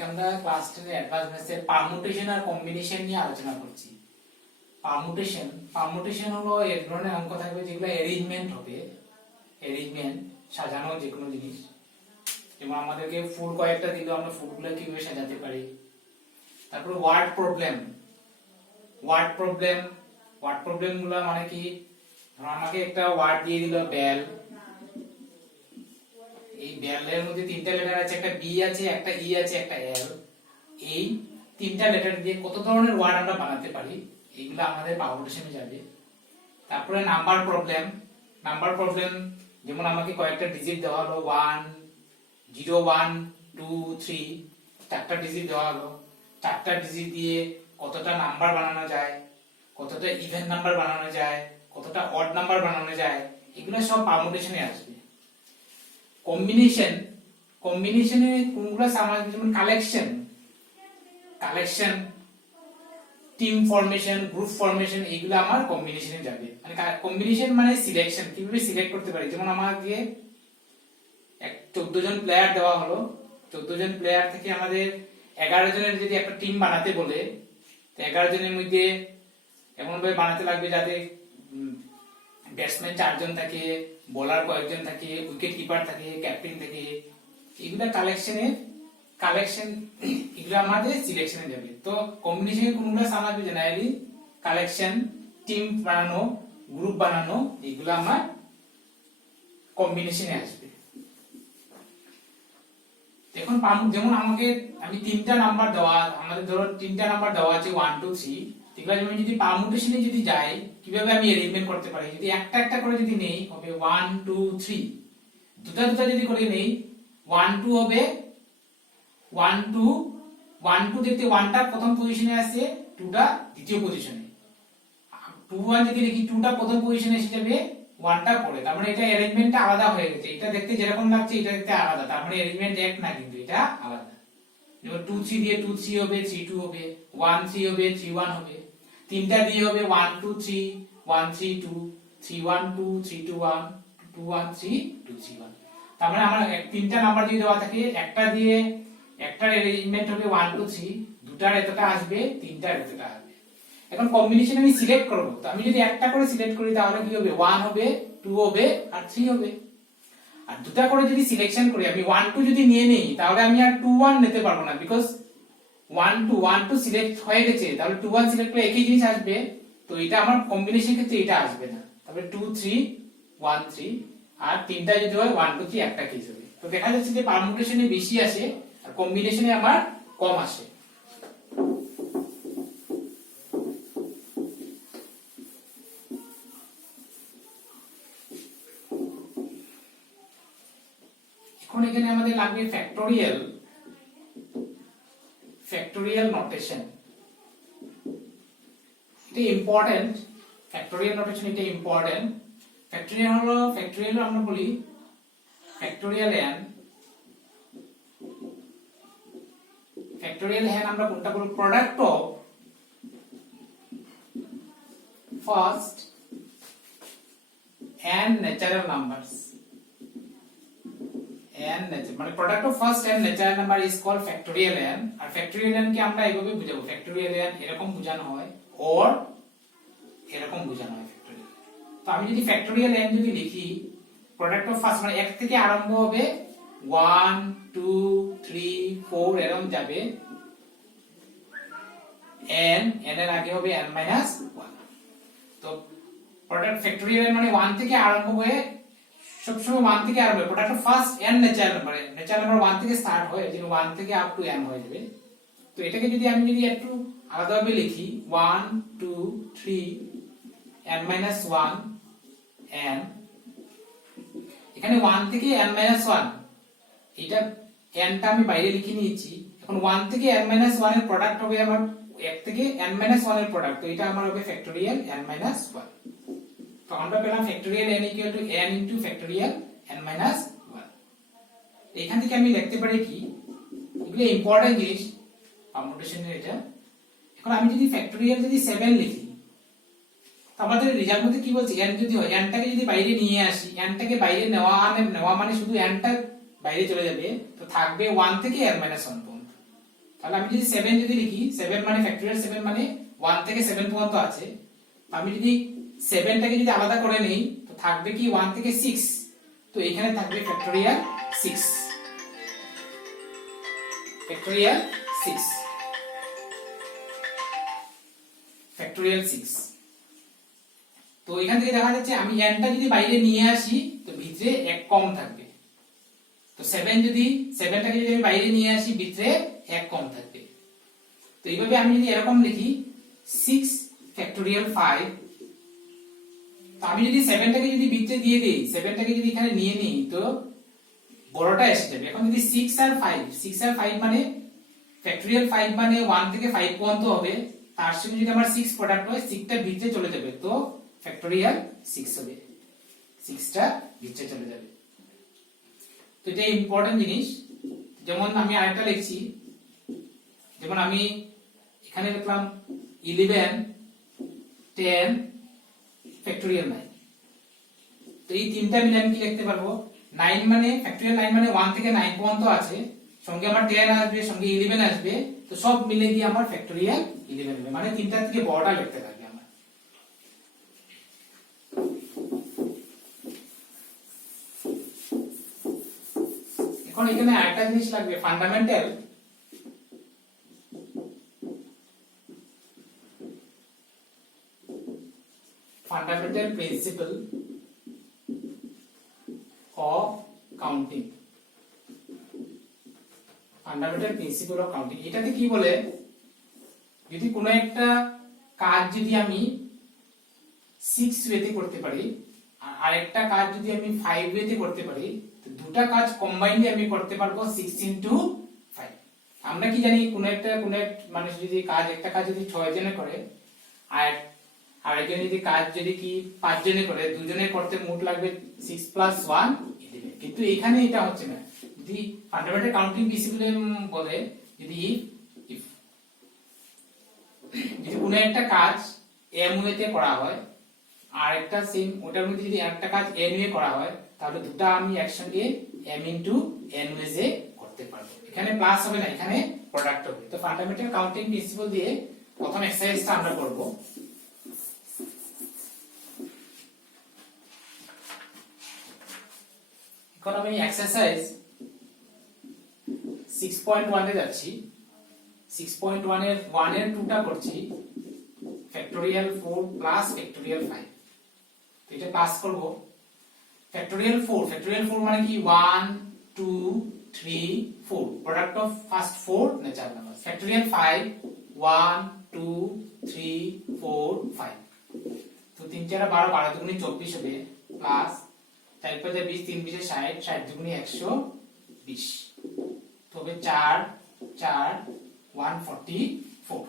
আজকে আমরা ক্লাস 10 এর অ্যাডভান্স ম্যাথসে পারমুটেশন আর কম্বিনেশন নিয়ে আলোচনা করছি। পারমুটেশন হলো এক ধরনের অঙ্ক থাকবে যেগুলো অ্যারেঞ্জমেন্ট হবে, অ্যারেঞ্জমেন্ট সাজানো যে কোনো জিনিস। যেমন আমাদেরকে ফুল কয়েকটা দিল, আমরা ফুলগুলো কিভাবে সাজাতে পারি। তারপর ওয়ার্ড প্রবলেম গুলো মানে কি, ধরো আমাকে একটা ওয়ার্ড দিয়ে দিল বেল। এই বেলের মধ্যে তিনটা লেটার আছে, একটা বি আছে, একটা ই আছে, একটা এল। এই তিনটা লেটার দিয়ে কত ধরনের ওয়ার্ড আমরা বানাতে পারি, এইগুলো আমাদের পারমুটেশনে যাবে। তারপরে নাম্বার প্রবলেম, যেমন আমাকে কয়েকটা ডিজিট দেওয়া হলো 1 0 1 2 3, চারটা ডিজিট দেওয়া হলো। চারটা ডিজিট দিয়ে কতটা নাম্বার বানানো যায়, কতটা ইভেন নাম্বার বানানো যায়, কতটা অড নাম্বার বানানো যায়, এগুলো সব পারমুটেশনে আসবে। কম্বিনেশনে কোনগুলো সামাল, যেমন collection, team formation, group formation, এগুলো আমার কম্বিনেশনে যাবে। মানে কম্বিনেশন মানে সিলেকশন, কিভাবে সিলেক্ট করতে পারি। যেমন আমাকে 14 জন প্লেয়ার দেওয়া হলো, 14 জন প্লেয়ার থেকে আমাদের 11 জনের যদি একটা টিম বানাতে বলে, তো 11 জনের মধ্যে এমন ভাবে বানাতে লাগবে যাতে ব্যাটসম্যান 4 জন থাকে, বোলার কয়েকজন থাকে, উইকেট কিপার থাকে, ক্যাপ্টেন থাকে। এগুলা কালেকশন এগুলো আমাদের সিলেকশনে যাবে। তো কম্বিনেশনে কোনগুলো সামলাবে, জেনারেলি কালেকশন, টিম বানানো, গ্রুপ বানানো, এগুলো আমার কম্বিনেশনে আসবে। দেখুন যেমন আমি তিনটা নাম্বার দেওয়া, আমাদের ধরো তিনটা নাম্বার দেওয়া আছে 1 2 3। এগুলো আমি যদি পারমুটেশনে যদি যাই, কিভাবে আমি অ্যারেঞ্জমেন্ট করতে পারি। যদি একটা একটা করে যদি নেই, হবে 1 2 3। দুটা যদি করে নেই, 1 2 হবে 1 2 1 2 দেখতে 1টা প্রথম পজিশনে আছে, 2টা দ্বিতীয় পজিশনে। 2 1 যদি লিখি, 2টা প্রথম পজিশনে এসে যাবে, 1টা পরে। তার মানে এটা অ্যারেঞ্জমেন্টটা আলাদা হয়ে গেছে। এটা দেখতে যেরকম লাগছে, এটা দেখতে আলাদা। তার মানে অ্যারেঞ্জমেন্ট এক না, কিন্তু এটা আলাদা। যেমন 2 3 দিয়ে 2 3 হবে, 3 2 হবে, 1 3 হবে, 3 1 হবে। তিনটা দিয়ে হবে 1 2 3 1 3 2 3 1 2 3 2 1 2 1 3 2 3 1। তার মানে আমার তিনটা নাম্বার যদি দেওয়া থাকে, একটা দিয়ে একটার অ্যারেঞ্জমেন্ট হবে 1 2 3, দুটার এতটা আসবে, তিনটার এতটা আসবে। এখন কম্বিনেশন আমি সিলেক্ট করব। তো আমি যদি একটা করে সিলেক্ট করি, তাহলে কি হবে, 1 হবে, 2 হবে আর 3 হবে। আর দুটা করে যদি সিলেকশন করি, আমি 1 2 যদি নিয়ে নেই, তাহলে আমি আর 2 1 নিতে পারবো না, বিকজ 1 2 সিলেক্ট হয়ে গেছে। তাহলে 2 1 সিলেক্ট করে একই জিনিস আসবে, তো এটা আমার কম্বিনেশন ক্ষেত্রে এটা আসবে না। তারপরে 2 3 1 3, আর তিনটা যদি হয় 1 2 3, একটা কেস হবে। তো দেখা যাচ্ছে যে পারমুটেশনে বেশি আসে আর কম্বিনেশনে আমার কম আসে। এখন এখানে আমাদের লাগবে ফ্যাক্টোরিয়াল নোটেশন। এটা ইম্পর্টেন্ট, ফ্যাক্টোরিয়াল নোটেশন এটা ইম্পর্টেন্ট। ফ্যাক্টোরিয়াল আমরা বলি ফ্যাক্টোরিয়াল n আমরা কোনটা বলবো, product of first n natural numbers. মানে product of first n natural number is called factorial n। আর ফ্যাক্টোরিয়াল n কে আমরা এইভাবে বুঝাবো, ফ্যাক্টোরিয়াল n এরকম বোঝানো হয়, অর এরকম বোঝানো হয় ফ্যাক্টোরিয়াল। তো আমি যদি ফ্যাক্টোরিয়াল n যদি লিখি, প্রোডাক্ট অফ ফার্স্ট মানে 1 থেকে আরম্ভ হবে, 1 2 3 4 এরকম যাবে, n এর আগে হবে n 1। তো প্রোডাক্ট ফ্যাক্টোরিয়াল n মানে 1 থেকে আরম্ভ হয়ে, সবসময় 1 থেকে আরম্ভ হয়। Product of first n natural number 1 থেকে স্টার্ট হয়, যেন 1 থেকে আপ টু n হয়ে যাবে। তো এটাকে যদি আমি একটু আলাদাভাবে লিখি, 1 2 3 n 1 n, এখানে 1 থেকে n 1, এটা n টা আমি বাইরে লিখে নিয়েছি। এখন 1 থেকে n 1 এর প্রোডাক্ট হবে আমার 1 থেকে n 1 এর প্রোডাক্ট, তো এটা আমার হবে ফ্যাক্টোরিয়াল n 1। তো আমরা পেলাম factorial n equal to n into factorial n 1। এখান থেকে আমি লিখতে পারি কি, এগুলো ইম্পর্টেন্ট জিনিস পারমুটেশনের এটা। এখন আমি যদি ফ্যাক্টোরিয়াল যদি 7 লিখি, আমাদের রেজাল্ট মধ্যে কি বলছি, n যদি হয়, n টাকে যদি বাইরে নিয়ে আসি, n টাকে বাইরে নেওয়া মানে শুধু n টা বাইরে চলে যাবে, তো থাকবে 1 থেকে n 1 পর্যন্ত। তাহলে আমি যদি 7 যদি লিখি, 7 মানে ফ্যাক্টরিয়াল 7 মানে 1 থেকে 7 পর্যন্ত আছে। আমি যদি 7টাকে যদি আলাদা করে নেই তো থাকবে কি 1 থেকে 6, তো এখানে থাকবে ফ্যাক্টরিয়াল 6, ফ্যাক্টরিয়াল 6, ফ্যাক্টরিয়াল 6। তো এখান থেকে দেখা যাচ্ছে আমি nটা যদি বাইরে নিয়ে আসি তো ভিতরে 1 কম থাকবে। তো 7টাকে যদি আমি বাইরে নিয়ে আসি ভিতরে 1 কম থাকবে। তো এইভাবে আমি যদি এরকম লিখি 6 ফ্যাক্টরিয়াল 5, তো আমি যদি 7টাকে যদি ভিতরে দিয়ে দেই, 7টাকে যদি এখানে নিয়ে নিই তো বড়টা এসে যাবে। এখন যদি 6 আর 5 মানে ফ্যাক্টরিয়াল 5 মানে 1 থেকে 5 পর্যন্ত হবে, তার সঙ্গে যদি আমার 6 প্রোডাক্ট হয় 6টা ভিতরে চলে যাবে, তো ফ্যাক্টরিয়াল 6 হবে, 6টা ভিতরে চলে যাবে। তো এটা ইম্পর্টেন্ট জিনিস। যেমন আমি আরেকটা লিখছি, যেমন আমি এখানে লিখলাম 11 10 ফ্যাক্টরিয়াল 9। তো এই তিনটা মিলে আমি কি লিখতে পারবো, 9 মানে ফ্যাক্টরিয়াল 9 মানে 1 থেকে 9 পর্যন্ত আছে, সঙ্গে আমার 10 আসবে, সঙ্গে 11 আসবে, তো সব মিলে দিয়ে আমার ফ্যাক্টরিয়াল 11 হবে, মানে তিনটা থেকে বড়টা লিখতে থাকবে আমার। এখন এখানে আরেকটা জিনিস লাগবে, fundamental principle of counting. Fundamental principle of counting এটাতে কি বলে, যদি কোনো একটা কাজ যদি আমি 6 ওয়েতে করতে পারি আর আরেকটা কাজ যদি আমি 5 ওয়েতে করতে পারি, তো দুটো কাজ কম্বাইন্ডলি আমি করতে পারবো 6 into 5। আমরা কি জানি, কোন একটা মানুষ যদি একটা কাজ যদি 6 জনে করে আর আরেকজন যদি কাজ যদি কি 5 জনে করে, দুজনে করতে মোট লাগবে 6 + 1 11। কিন্তু এখানে এটা হচ্ছে না। যদি ফান্ডামেন্টাল কাউন্টিং প্রিন্সিপল বলে, যদি কোনো একটা কাজ m ওয়েতে করা হয় আর একটা সেম ওটার মধ্যে যদি একটা কাজ n ওয়ে করা হয়, তাহলে দুটো আমি একসঙ্গে m into n ওয়েজে করতে পারবো। এখানে প্লাস হবে না, এখানে প্রোডাক্ট হবে। তো ফান্ডামেন্টাল কাউন্টিং প্রিন্সিপল দিয়ে প্রথম এক্সারসাইজটা আমরা করব। এখন আমি এক্সারসাইজ 6.1 এ যাচ্ছি। 6.1 এর 1 এর 2টা করছি, ফ্যাক্টরিয়াল 4 প্লাস ফ্যাক্টরিয়াল 5। তো এটা পাস করব। ফ্যাক্টরিয়াল 4 মানে কি 1 2 3 4, product of first 4 natural number. Factorial 5 1 2 3 4 5। তো 3 4 12, 12 দুগুণে 24 হবে, প্লাস 4 5 20, 3 20 60, 60 দুগুণে 120, তো হবে 4 4 144।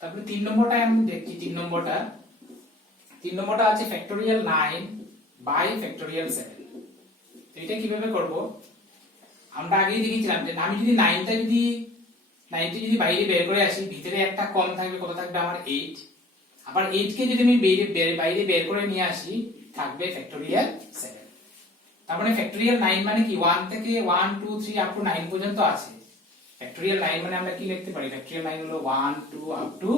তারপরে 3 নম্বরটা আমি দেখছি। 3 নম্বরটা আছে ফ্যাক্টরিয়াল 9 বাই ফ্যাক্টরিয়াল 7। তো এটা কিভাবে করব, আমরা আগেই দেখেছিলাম যে আমি যদি 9টা যদি বাইরে বের করে আসি, ভিতরে একটা কম থাকবে, কত থাকবে আমার 8। আবার 8 কে যদি আমি বাইরে বের করে নিয়ে আসি, থাকবে ফ্যাক্টরিয়াল 7। তার মানে ফ্যাক্টরিয়াল 9 মানে কি 1 থেকে 1 2 3 আপ টু 9 পর্যন্ত আছে। ফ্যাক্টরিয়াল 9 মানে আমরা কি লিখতে পারি, ফ্যাক্টরিয়াল 9 হলো 1 2 আপ টু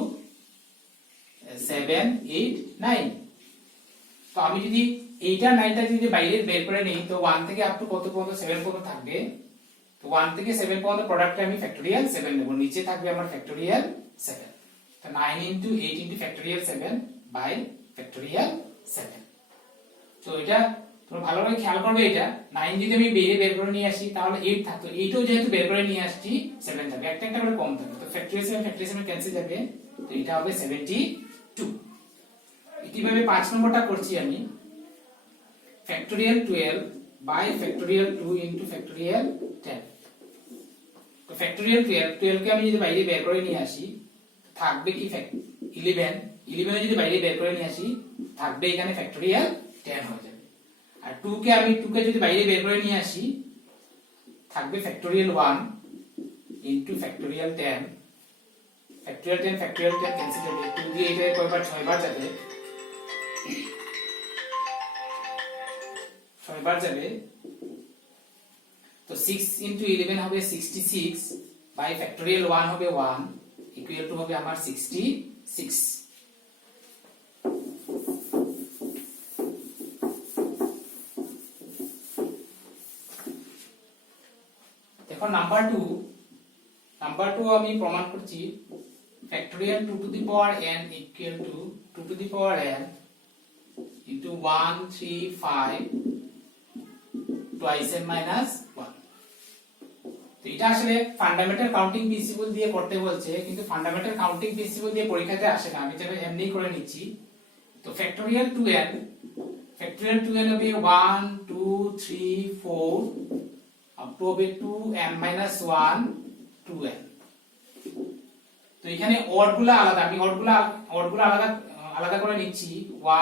7 8 9। তো আমি যদি এইটা 9টা যদি বাইরে বের করে নেই, তো 1 থেকে আপ টু কত পর্যন্ত 7 পর্যন্ত থাকবে। তো 1 থেকে 7 পর্যন্ত প্রোডাক্টে আমি ফ্যাক্টরিয়াল 7 নেব, নিচে থাকবে আমার ফ্যাক্টরিয়াল 7। তো 9 into 8 into factorial 7 by factorial 7। তো এটা তোমরা ভালোভাবে খেয়াল করবে, এটা 9 যদি আমি বাইরে বের করে নিয়ে আসি তাহলে 8 থাকতো, 8ও যেহেতু বের করে নিয়ে আসছি 7 থাকবে, একটা একটা করে কম থাকবে। তো ফ্যাক্টরিয়াল 7 ক্যান্সেল যাবে, তো এটা হবে 72। কিভাবে 5 নম্বরটা করছি আমি, factorial 12 by factorial 2 into factorial 10। তো ফ্যাক্টরিয়াল 12 কে আমি যদি বাইরে বের করে নিয়ে আসি, থাকবে কি 11 11 যদি বাইরে বের করে নিয়ে আসি, থাকবে এখানে ফ্যাক্টরিয়াল 10 হয়ে যাবে। আর 2 কে যদি বাইরে বের করে নিয়ে আসি, থাকবে factorial 1 into factorial 10। Factorial 10 cancel যাবে, 2 দিয়ে এটা কয়বার 6 বার যাবে, 6 বার যাবে। তো তো 6 into 11 হবে 66 বাই ফ্যাক্টোরিয়াল 1 হবে 1 ইকুয়াল টু হবে আমার 66। দেখো নাম্বার 2 আমি প্রমাণ করছি factorial 2 to the power n equal to 2 to the power n into 1 3 5 twice n minus 1। তো এটা আসলে ফান্ডামেন্টাল কাউন্টিং প্রিন্সিপল দিয়ে করতে বলছে, কিন্তু ফান্ডামেন্টাল কাউন্টিং প্রিন্সিপল দিয়ে পরীক্ষাতে আসে না, আমি যেটা এমনি করে নিচ্ছি। তো ফ্যাক্টোরিয়াল 2n হবে 1 2 3 4 আপ টু হবে 2n minus 1 2n। তো এখানে অডগুলো আলাদা, আমি অডগুলো আলাদা করে নিচ্ছি।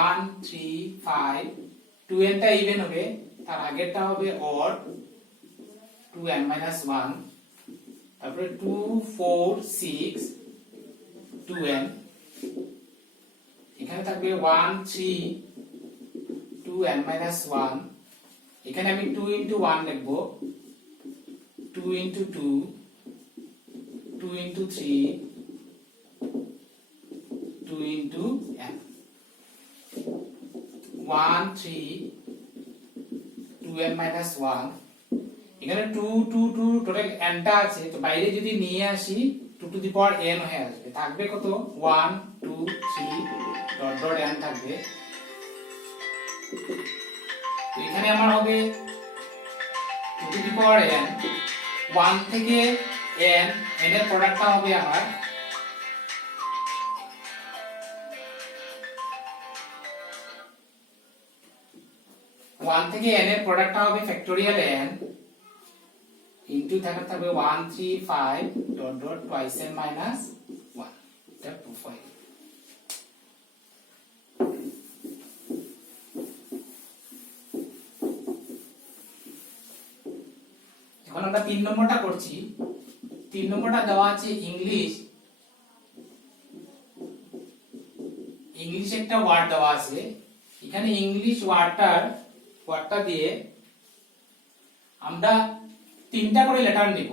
1 3 5 2n টা ইভেন হবে, তার আগেরটা হবে অড 2n minus 1, তারপরে 2 4 6 2n, এখানে থাকবে 1 3 2n minus 1, এখানে আমি 2 into 1 লিখব, 2 into 2 2 into 3 2 into n, 1 3 2n minus 1, এখানে 2 2 2 টোটাল n টা আছে, তো বাইরে যদি নিয়ে আসি 2 টু দি পাওয়ার n হয়ে আসবে, থাকবে কত 1 2 3 ডট ডট n থাকবে। তো এখানে আমার হবে 2 টু দি পাওয়ার n, 1 থেকে n এর প্রোডাক্টটা হবে আমার 1 থেকে n এর প্রোডাক্টটা হবে ফ্যাক্টোরিয়াল n ইনটু থাকবে 1 3 5 dot dot twice n minus 1। এটা প্রুফ হয়। এখন আমরা 3 নম্বরটা করছি। 3 নম্বরটা দেওয়া আছে ইংলিশ একটা ওয়ার্ড দেওয়া আছে, এখানে ইংলিশ ওয়ার্ডটা দিয়ে আমরা 3টা করে লেটার নিব,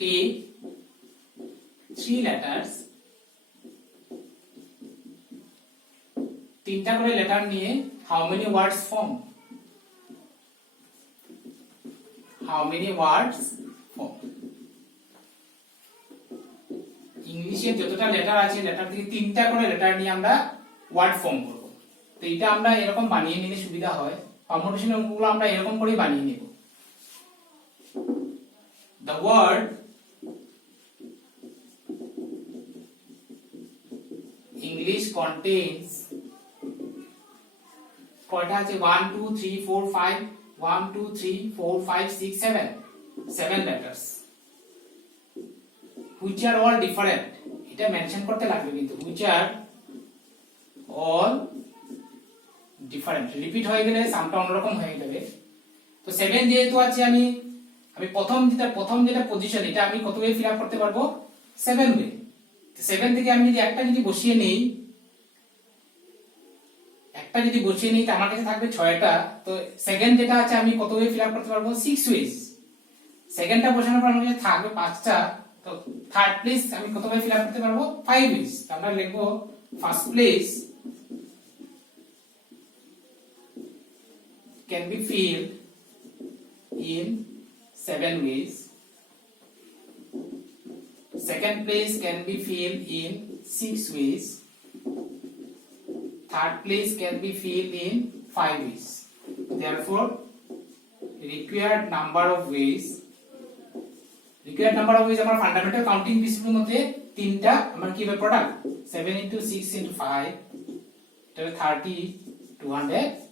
take 3 letters, 3টা করে লেটার নিয়ে how many words form, ইংলিশে যতটা লেটার আছে লেটার থেকে 3টা করে লেটার নিয়ে আমরা ওয়ার্ড ফর্ম করব। তো এটা আমরা এরকম বানিয়ে নিলে সুবিধা হয়, পারমুটেশন গুলো আমরা এরকম করেই বানিয়ে নেব। The word English contains কয়টা আছে 1 2 3 4 5 1 2 3 4 5 6 7 letters which are all different, এটা মেনশন করতে লাগবে কিন্তু which are all different, repeat হয়ে গেলে সামটা অন্যরকম হয়ে যাবে। তো 7 যেহেতু আছে আমি প্রথম যেটা পজিশন এটা আমি কত ওয়ে ফিল আপ করতে পারবো 7 ওয়ে। 7 থেকে আমি যদি একটা বসিয়ে নেই তো আমার কাছে থাকবে 6টা। তো সেকেন্ড যেটা আছে আমি কত ওয়ে ফিল আপ করতে পারবো 6 ওয়েজ। সেকেন্ডটা বসানোর পর আমার কাছে থাকবে 5টা, তো থার্ড প্লেস আমি কত ওয়ে ফিল আপ করতে পারবো 5 ওয়েজ। আমরা লিখবো first place can be filled in 7 ways, second place can be filled in 6 ways, third place can be filled in 5 ways. Therefore required number of ways আমার fundamental counting প্রিন্সিপলের মধ্যে 3টা আমার কি হবে প্রোডাক্ট 7 into 6 into 5 এটা 30 200